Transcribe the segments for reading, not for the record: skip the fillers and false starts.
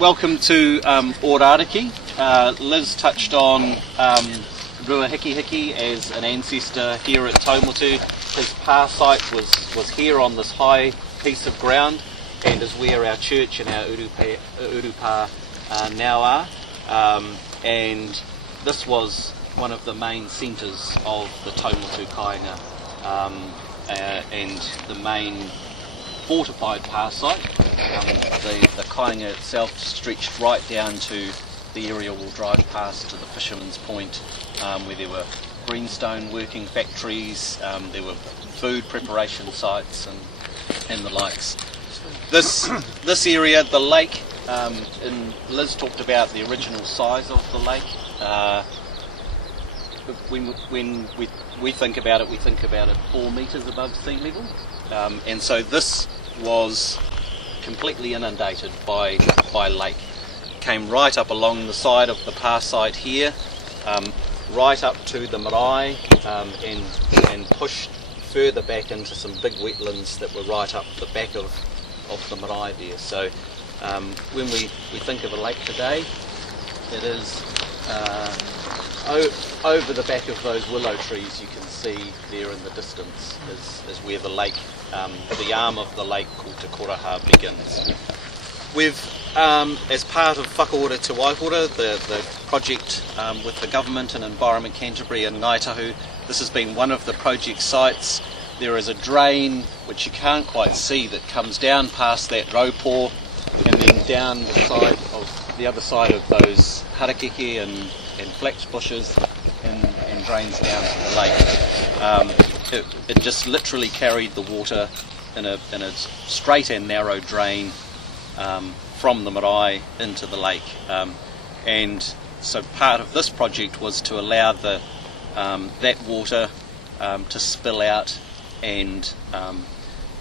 welcome to Orariki. Liz touched on Ruahiki as an ancestor here at Taumotu. His pa site was here on this high piece of ground, and is where our church and our urupa now are. And this was one of the main centres of the Taumotu kāinga, and the main fortified pa site. The kāinga itself stretched right down to the area we'll drive past to the Fisherman's Point, where there were greenstone working factories, there were food preparation sites and the likes. This area, the lake, and Liz talked about the original size of the lake. When we think about it, we think about it 4 metres above sea level, and so this was completely inundated by lake. Came right up along the side of the pa site here, right up to the marae, and pushed further back into some big wetlands that were right up the back of the marae there. So when we think of a lake today, it is over the back of those willow trees you can see there in the distance is where the lake, the arm of the lake called Te Koraha begins. We've, as part of Whakaora te-waihora, the project with the government and Environment Canterbury and Ngaitahu, this has been one of the project sites. There is a drain which you can't quite see that comes down past that raupo and then down the other side of those harakeke and flax bushes and drains down to the lake. It just literally carried the water in a straight and narrow drain from the marae into the lake, and so part of this project was to allow that water to spill out and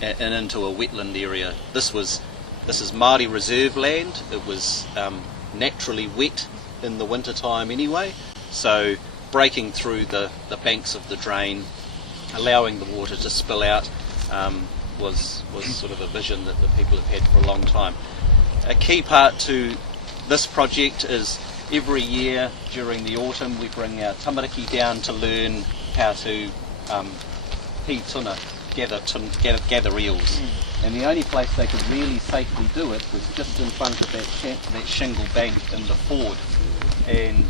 into a wetland area. This is Māori reserve land. It was naturally wet in the winter time anyway, so breaking through the banks of the drain, allowing the water to spill out, was sort of a vision that the people have had for a long time. A key part to this project is every year during the autumn we bring our tamariki down to learn how to tuna, gather eels. And the only place they could really safely do it was just in front of that shingle bank in the ford. And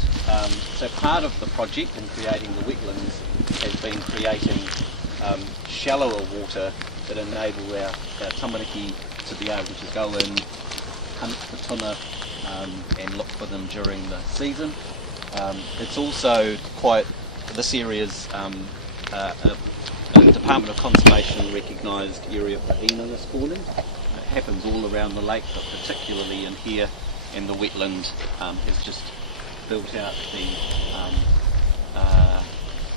so part of the project in creating the wetlands has been creating shallower water that enable our tamariki to be able to go in, hunt for tuna, and look for them during the season. It's also this area's a Department of Conservation recognised area for inanga spawning. It happens all around the lake, but particularly in here, and the wetland has just built out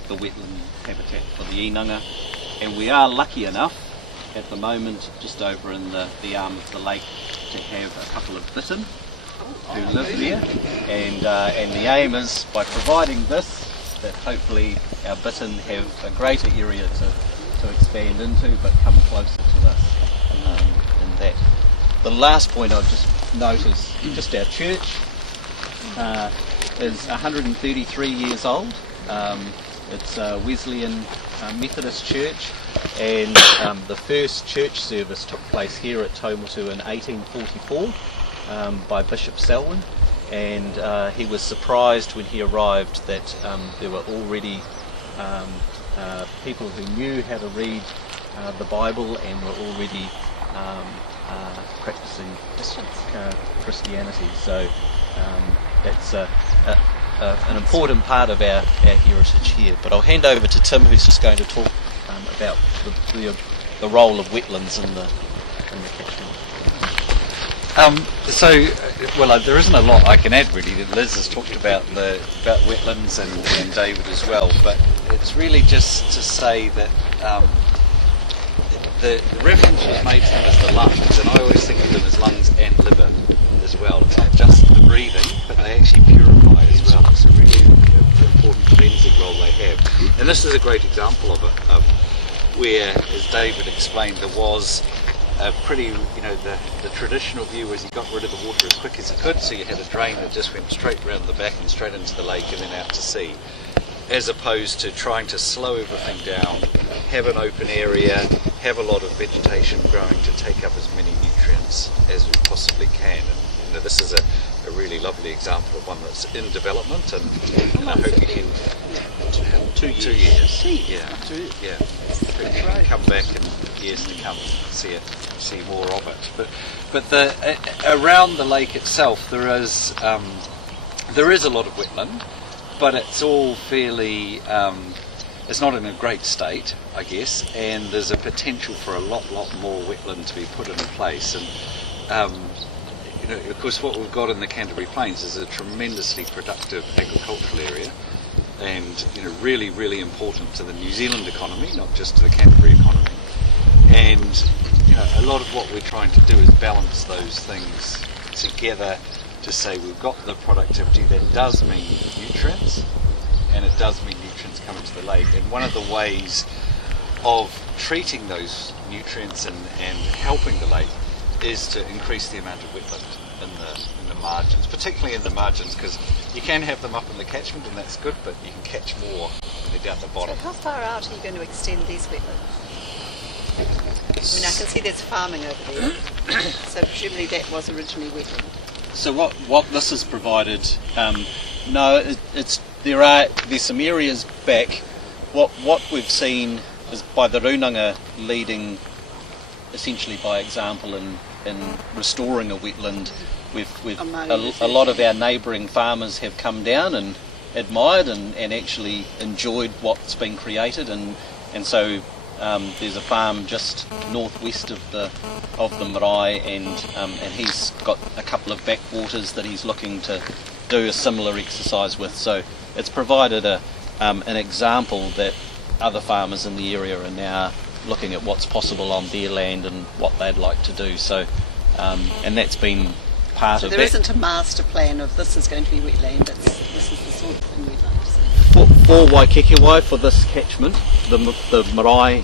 the wetland habitat for the inanga. And we are lucky enough at the moment, just over in the arm of the lake, to have a couple of bittern who live there, and the aim is, by providing this, that hopefully our bittern have a greater area to expand into, but come closer to us in that. The last point I'll just note is just our church is 133 years old. It's a Wesleyan Methodist church, and the first church service took place here at Taumotu in 1844 by Bishop Selwyn, and he was surprised when he arrived that there were already people who knew how to read the Bible and were already practicing Christianity. So that's an important part of our heritage here. But I'll hand over to Tim, who's just going to talk about the role of wetlands in the catchment. There isn't a lot I can add really. Liz has talked about wetlands and David as well, but it's really just to say that the reference was made to them as the lungs, and I always think of them as lungs and liver as well. It's not just the breathing, but they actually purify as well. It's a really important cleansing role they have. And this is a great example of it, where, as David explained, there was a pretty, the traditional view was he got rid of the water as quick as he could, so you had a drain that just went straight round the back and straight into the lake and then out to sea, as opposed to trying to slow everything down, have an open area, have a lot of vegetation growing to take up as many nutrients as we possibly can. And this is a really lovely example of one that's in development, and I hope you can. 2 years. 2 years. Yeah. Yeah. Hope you can come back in years to come and see more of it. But around the lake itself there is a lot of wetland, but it's all fairly. It's not in a great state, I guess, and there's a potential for a lot more wetland to be put in place. And of course, what we've got in the Canterbury Plains is a tremendously productive agricultural area, and really, really important to the New Zealand economy, not just to the Canterbury economy. And a lot of what we're trying to do is balance those things together to say we've got the productivity that does mean nutrients, and it does mean nutrients coming to the lake. And one of the ways of treating those nutrients and helping the lake is to increase the amount of wetland in the margins, particularly in the margins, because you can have them up in the catchment and that's good, but you can catch more when they're down the bottom. So how far out are you going to extend these wetlands? I mean, I can see there's farming over there, so presumably that was originally wetland. So what this has provided, there's some areas back. What we've seen is by the Runanga leading essentially by example in restoring a wetland. A lot of our neighbouring farmers have come down and admired and actually enjoyed what's been created, and so there's a farm just northwest of the marae, and he's got a couple of backwaters that he's looking to do a similar exercise with. So it's provided an example that other farmers in the area are now looking at what's possible on their land and what they'd like to do. So and that's been part of it. There isn't a master plan of this is going to be wetland, this is the sort of thing we'd like to see. For Waikekiwai, for this catchment, the marae,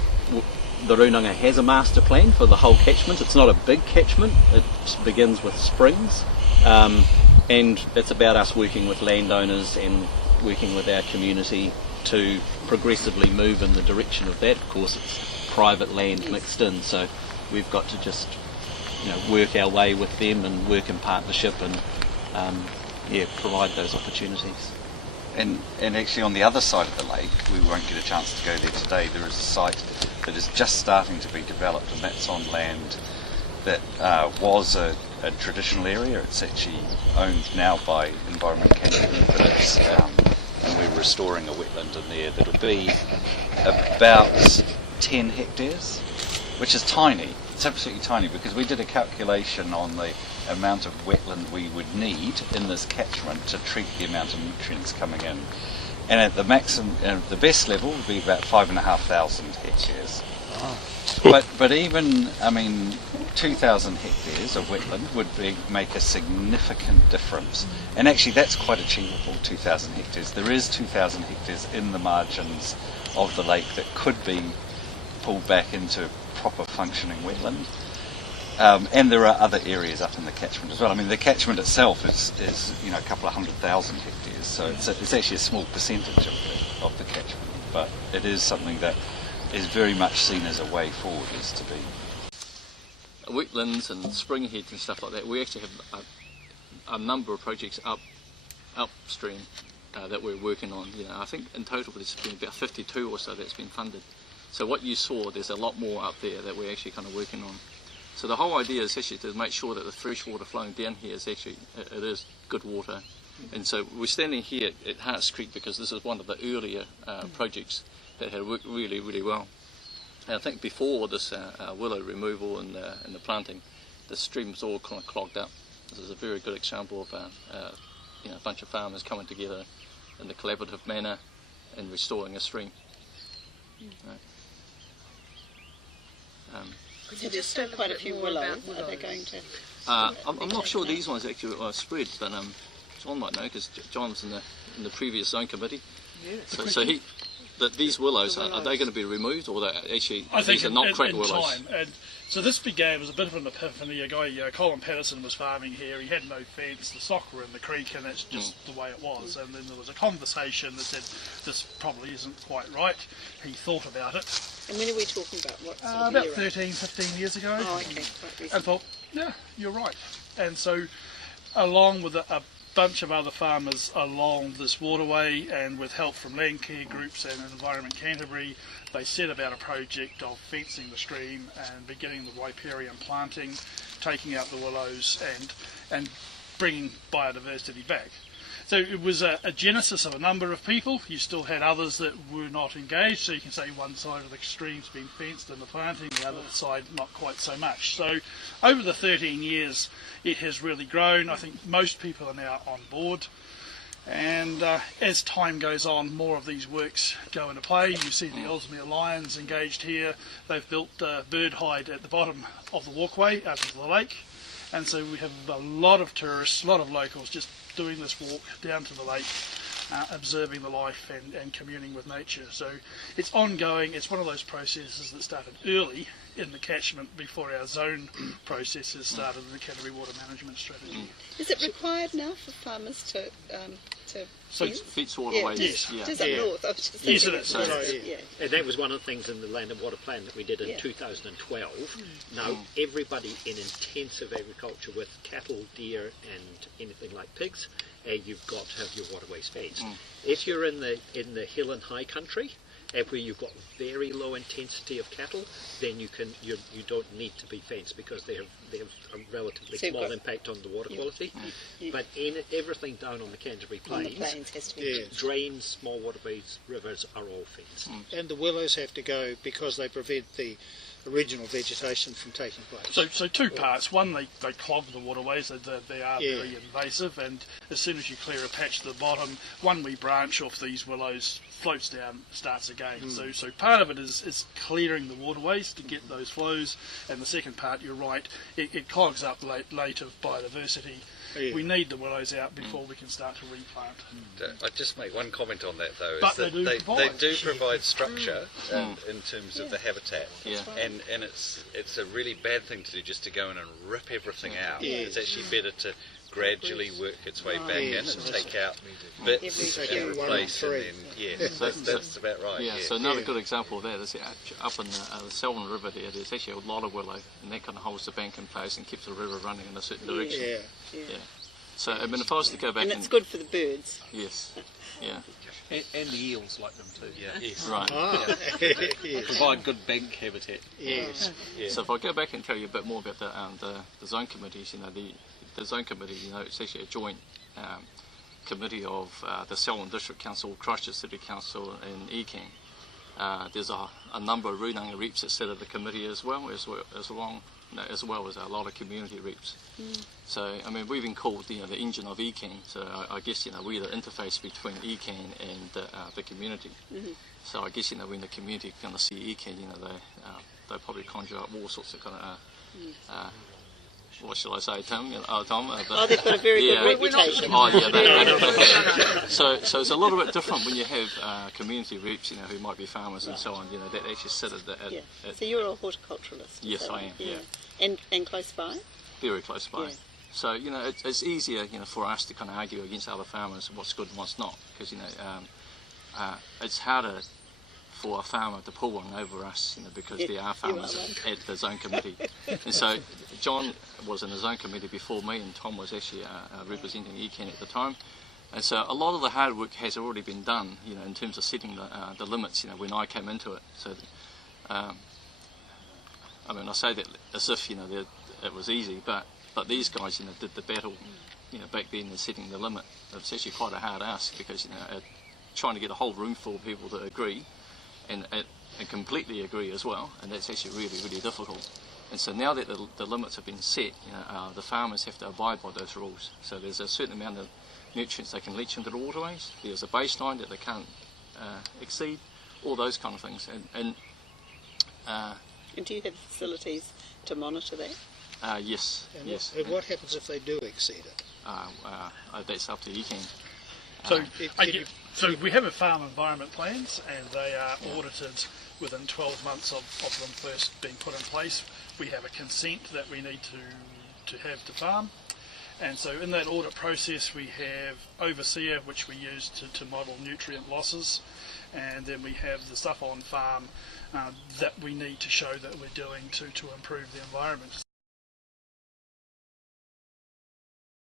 the Runanga has a master plan for the whole catchment. It's not a big catchment, it begins with springs, and it's about us working with landowners and working with our community to progressively move in the direction of that. Of course, it's private land mixed in, so we've got to just work our way with them and work in partnership and provide those opportunities. And actually on the other side of the lake, we won't get a chance to go there today, there is a site that is just starting to be developed, and that's on land that was a traditional area. It's actually owned now by Environment Canterbury, but it's and we're restoring a wetland in there that'll be about 10 hectares, which is tiny. It's absolutely tiny, because we did a calculation on the amount of wetland we would need in this catchment to treat the amount of nutrients coming in. And at the maximum, the best level would be about 5,500 hectares. Oh. But even, 2,000 hectares of wetland would make a significant difference. And actually that's quite achievable, 2,000 hectares. There is 2,000 hectares in the margins of the lake that could be pulled back into proper functioning wetland. And there are other areas up in the catchment as well. The catchment itself is a couple of 100,000 hectares, so it's actually a small percentage of the catchment, but it is something that is very much seen as a way forward, is to be. Wetlands and spring heads and stuff like that, we actually have a number of projects upstream that we're working on. I think in total there's been about 52 or so that's been funded. So what you saw, there's a lot more up there that we're actually kind of working on. So the whole idea is actually to make sure that the fresh water flowing down here is actually, it is good water. And so we're standing here at Hart Creek because this is one of the earlier projects that had worked really, really well. And I think before this willow removal and the planting, the stream was all kind of clogged up. This is a very good example of a bunch of farmers coming together in a collaborative manner and restoring a stream. So there's still quite a few willows. Are they going to? I'm not sure these ones actually are spread, but John might know because John's in the previous zone committee. Yes. So these willows, are they going to be removed, or actually I think these are not in crack willows? time. And so this began as a bit of an epiphany. A guy, Colin Patterson, was farming here. He had no fence. The stock were in the creek, and that's just the way it was. And then there was a conversation that said, this probably isn't quite right. He thought about it. And when are we talking about? What sort of About era? 13, 15 years ago. Oh, okay, quite recent. And thought, yeah, you're right. And so, along with a bunch of other farmers along this waterway, and with help from land care groups and Environment Canterbury, they set about a project of fencing the stream and beginning the riparian planting, taking out the willows and bringing biodiversity back. So it was a genesis of a number of people. You still had others that were not engaged, so you can say one side of the stream's been fenced and the planting, the other side not quite so much. So over the 13 years it has really grown. I think most people are now on board, and as time goes on, more of these works go into play. You see the Ellesmere Lions engaged here. They've built bird hide at the bottom of the walkway out into the lake, and so we have a lot of tourists, a lot of locals just doing this walk down to the lake, observing the life and communing with nature. So it's ongoing. It's one of those processes that started early in the catchment before our zone processes started in the Canterbury Water Management Strategy. Is it required now for farmers to Fence waterways. Yes. It is up north. I was just Yes, thinking it is. of Yeah. And that was one of the things in the Land and Water Plan that we did in 2012. Now, everybody in intensive agriculture with cattle, deer, and anything like pigs, you've got to have your waterways fenced. If you're in the hill and high country, where you've got very low intensity of cattle, then you don't need to be fenced because they have a relatively small impact on the water quality. But everything down on the Canterbury Plains, has to be drains, small waterways, rivers are all fenced. And the willows have to go because they prevent the original vegetation from taking place. So two parts. One, they clog the waterways. They are very invasive, and as soon as you clear a patch to the bottom, one wee branch off these willows floats down, starts again. So part of it is clearing the waterways to get those flows, and the second part, you're right, it clogs up later biodiversity. We need the willows out before we can start to replant. I'd just make one comment on that, though, But is that they do provide structure in terms of the habitat, and it's a really bad thing to do just to go in and rip everything out. It's actually better to gradually work its way back in and take out bits and replace, and then that's about right. So another good example of that is up in the Selwyn River there's actually a lot of willow, and that kind of holds the bank in place and keeps the river running in a certain direction. So I mean, if I was to go back, and it's good for the birds. Yes. And the eels like them too. Yes. Right. Provide good bank habitat. Yes. So if I go back and tell you a bit more about the zone committees, the zone committee, it's actually a joint committee of the Selwyn District Council, Christchurch City Council, and ECAN. There's a number of Runanga reps that sit at the committee as well as a lot of community reps. So I mean, we've been called the engine of ECAN. So I guess we're the interface between ECAN and the community. So I guess when the community kind of see ECAN, they probably conjure up all sorts of kind of what shall I say, Tom? Tom. They've got a very good reputation. So it's a little bit different when you have community reps, who might be farmers and so on, that actually sit at So you're a horticulturalist? Yes, I am. Yeah. And close by? Very close by. So it's easier, for us to kind of argue against other farmers what's good and what's not, because it's harder for a farmer to pull one over us, because there are farmers at the zone committee. And so John was in the zone committee before me, and Tom was actually representing ECAN at the time. And so a lot of the hard work has already been done, in terms of setting the limits, when I came into it. So, I mean, I say that as if, it was easy, but these guys, did the battle, back then in setting the limit. It's actually quite a hard ask, because, trying to get a whole room full of people to agree, and completely agree as well, and that's actually really, really difficult. And so now that the limits have been set, the farmers have to abide by those rules. So there's a certain amount of nutrients they can leach into the waterways. There's a baseline that they can't exceed, all those kind of things. And do you have facilities to monitor that? Yes. And what happens if they do exceed it? That's up to ECAN. So, so we have a farm environment plans, and they are audited within 12 months of them first being put in place. We have a consent that we need to have to farm, and so in that audit process we have overseer, which we use to model nutrient losses, and then we have the stuff on farm that we need to show that we're doing to improve the environment.